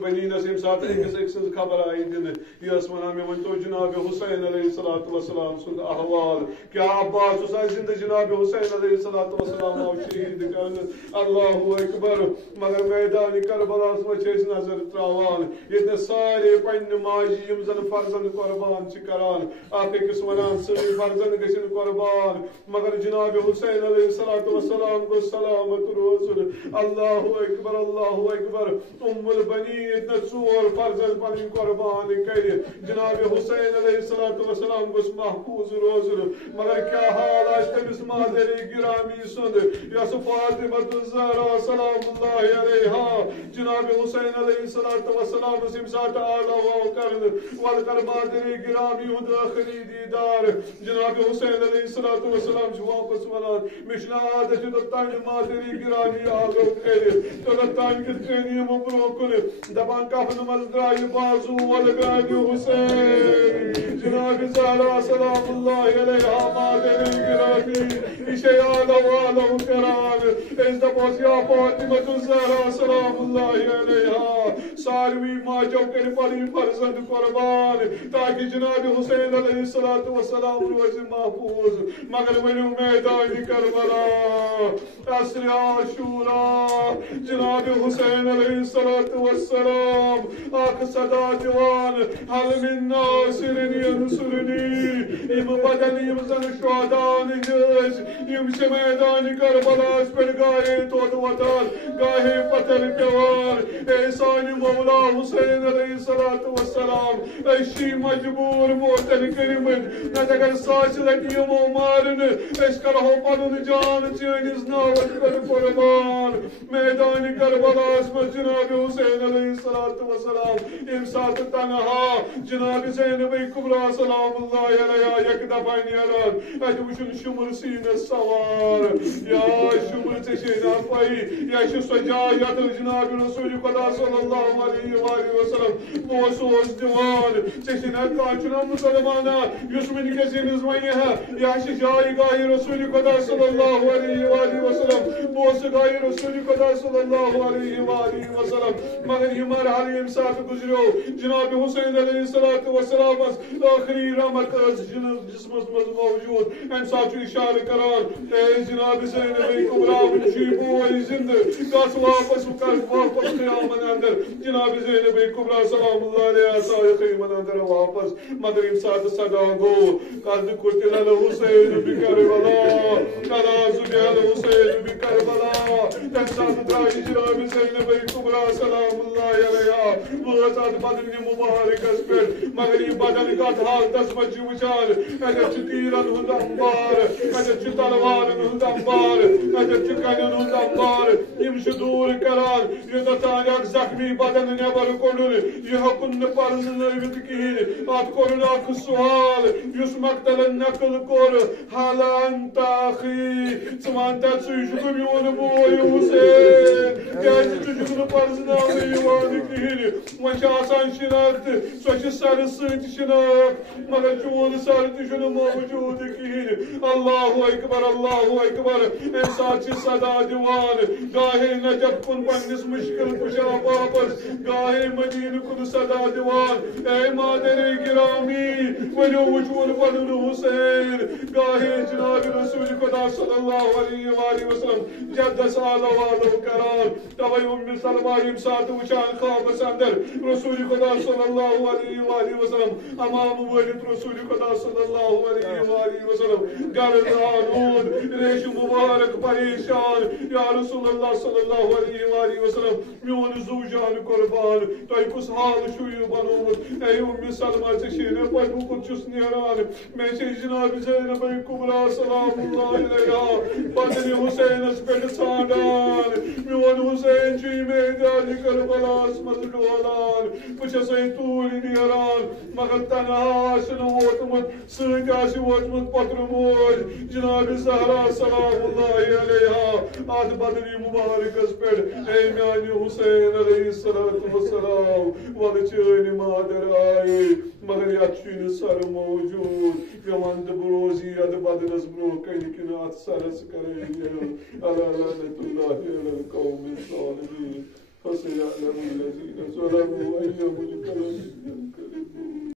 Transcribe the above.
البنین same ساتھ x x خبر آئی دن یس ونان میں ون تو جناب حسین علیہ الصلوۃ والسلام سند احوال کیا عباس حسین زندہ جناب حسین علیہ الصلوۃ والسلام آو شہید کرن اللہ اکبر مگر میدان کربلا مز نظر تراوان یہ سارے پنہ ماجی یم زن فرزند قربان کران اخ أکس ونان سٲنۍ فرزند گژھن قربان مگر جناب حسین علیہ الصلوۃ والسلام کو سلامت روزن اللہ اکبر اللہ اکبر ام البنین اتنا ژور فرزند پنن قربان کر جناب حسین علیہ الصلوۃ والسلام گوس محفوظ روزن مگر کیا حال آج تمس مادر گرامی سند یس فاطمہ الزہرا سلام اللہ علیہا جناب حسین علیہ الصلوۃ والسلام سم سات آلا و کرن ولکر مادر گرامی ہند آخری دیدار جناب حسین علیہ الصلوۃ والسلام چھ واپس ونان مشنا عادت تو تن مادر گرامی آلو کر تو تن کت کنی برو کن دپان کفن مز درائے بازو ولگانی حسین جناب زہرا سلام اللہ علیہا مادر گرامی یہ آلو آلو کران اس دپوس یا فاطمہ الزہرا سلام اللہ علیہا ساروی ماجو کر پنن فرزند قربان تاکہ جناب حسین علیہ الصلوۃ والسلام روز محفوظ مگر ونیو میدان کربلا عصر عاشورا جناب حسین علیہ الصلوۃ والسلام اخ صدا دیوان حل من ناصر ینصرنی یم بدن یم زن شہدان جس یم چھ میدان کربلا پر گاہے تود وطن گاہے پتھر پیوان اے سان مولا حسین علیہ الصلوۃ والسلام اشی مجبور موتن کرمت نت اگر ساس لگی یمو مارن اس کرہو پنن جان چینس ناوت پر قربان میدان کربلا مز جناب حسین علیہ الصلوۃ والسلام ام سات تنہا جناب زینب کبریٰ سلام اللہ علیہا یک دفعہ نیران ات وچن شمر سینس سوار یا شمر ژےٚ پائی یا سو جاے یت جناب رسول خدا صلی اللہ علیہ وآلہ وسلم پوس دِوان ژےٚ چھِنا کانٛہہ چھُنا مُسلمانا یُس وٕنکٮ۪س ییٚمِس وَنہِ ہا یا چھِ جاے گاہہِ رسول خدا صلی اللہ علیہ وآلہ وسلم پوسہٕ گاہہِ رسول خدا صلی اللہ علیہ وآلہ وسلم مگر یہ مرحلہ ییٚمہِ ساتہٕ گُزریو جناب حسین علیہ الصلوۃ والسلامس ٲخری رحمت ٲس جسمس منٛز موجود امہِ ساتہٕ چھُ اِشارٕ کران اے جناب زینب کبریٰ وٕنہِ چھُ یہِ بوے زندٕ گژھ واپس واپس قیامن اندر جناب زینب کبریٰ سلام اللہ علیہ سایہ قیامن اندر واپس مگر ییٚمہِ ساتہٕ صدا گوٚو قد قتل الحسین بکربلا قد ذبح الحسین بکربلا تمہِ ساتہٕ درٛایہِ جناب زینب کبریٰ سلام اللہ علیہ وٲژ اتھ بدنہِ مبارکس پٮ۪ٹھ مگر یہِ بدن کتھ حالتس منٛز چھِ وٕچھان اتٮ۪تھ چھُ تیٖرن ہُنٛد امبار اتٮ۪تھ چھُ تلوارن ہُنٛد امبار اتٮ۪تھ چھُ کنٮ۪ن ہُنٛد امبار یم چھِ دوٗر کران یوٚتتھ تانۍ اکھ زخمی بدن نٮ۪بر کوٚڑُن یہِ ہیوٚکُن نہٕ پرزنٲوِتھ کِہیٖنۍ اتھ کوٚرُن اکھ سوال یُس مقتلن نقل کوٚر حل انت اخی ژٕ وَن تہٕ ژٕ چھُکھ میون بوے حسین کیازِ ژٕ چھُکھ نہٕ پرزناونہٕ یِوان کِہیٖنۍ وۄنۍ چھِ آسان شناخت سۄ چھِ سرٕ سۭتۍ شناخت مگر چون سر تہِ چھُنہٕ موجوٗد کِہیٖنۍ اللہ اکبر امہِ ساتہٕ چھِ صدا دِوان گاہے نجف کُن پننس مشکل کشا واپس گاہے مدینہ کن صدا دیوان اے مادر گرامی ونیو وچھون پنن حسین گاہے جناب رسول خدا صلی اللہ علیہ وآلہ وسلم جدس آلو آلو کران توے ام سلمہ یم سات وچھان خوابس اندر رسول خدا صلی اللہ علیہ وآلہ وسلم امام والد رسول خدا صلی اللہ علیہ وآلہ وسلم گرد آلود ریش مبارک پریشان یا رسول اللہ صلی اللہ علیہ وآلہ وسلم میون زوجان قربان تۄہہِ کُس حال چھُو یہِ بنومُت اے ام سلمہ ژےٚ چھے نہٕ پتہٕ بہٕ کوٚت چھُس نیران مےٚ چھے جناب زینب کبریٰ سلام اللہ علیہا بدنِ حسینس پٮ۪ٹھ ژھانڈان میون حسین چھُ یہِ میدانِ کربلاہس منٛز ڈولان بہٕ چھسے توٗرۍ نیران مگر تنہا آسہِ نہٕ ووتمُت سۭتۍ آسہِ ووتمُت پۄترٕ موج جناب زہرا سلام اللہ علیہا اتھ بدنِ مبارکس پٮ۪ٹھ اے میانہِ حسین علیہ الصلوۃ والسلام ولہٕ چٲنۍ مادر آیہِ مگر یتھ چھُے نہٕ سر موجوٗد مےٚ ون تہٕ بہٕ روزٕ یتھ بدنس برونٛہہ کنہِ کِنہٕ اتھ سرس کرے اللہ لعنت اللہ علی القوم الظالمین فسيعلم الذين ظلموا أي منقلب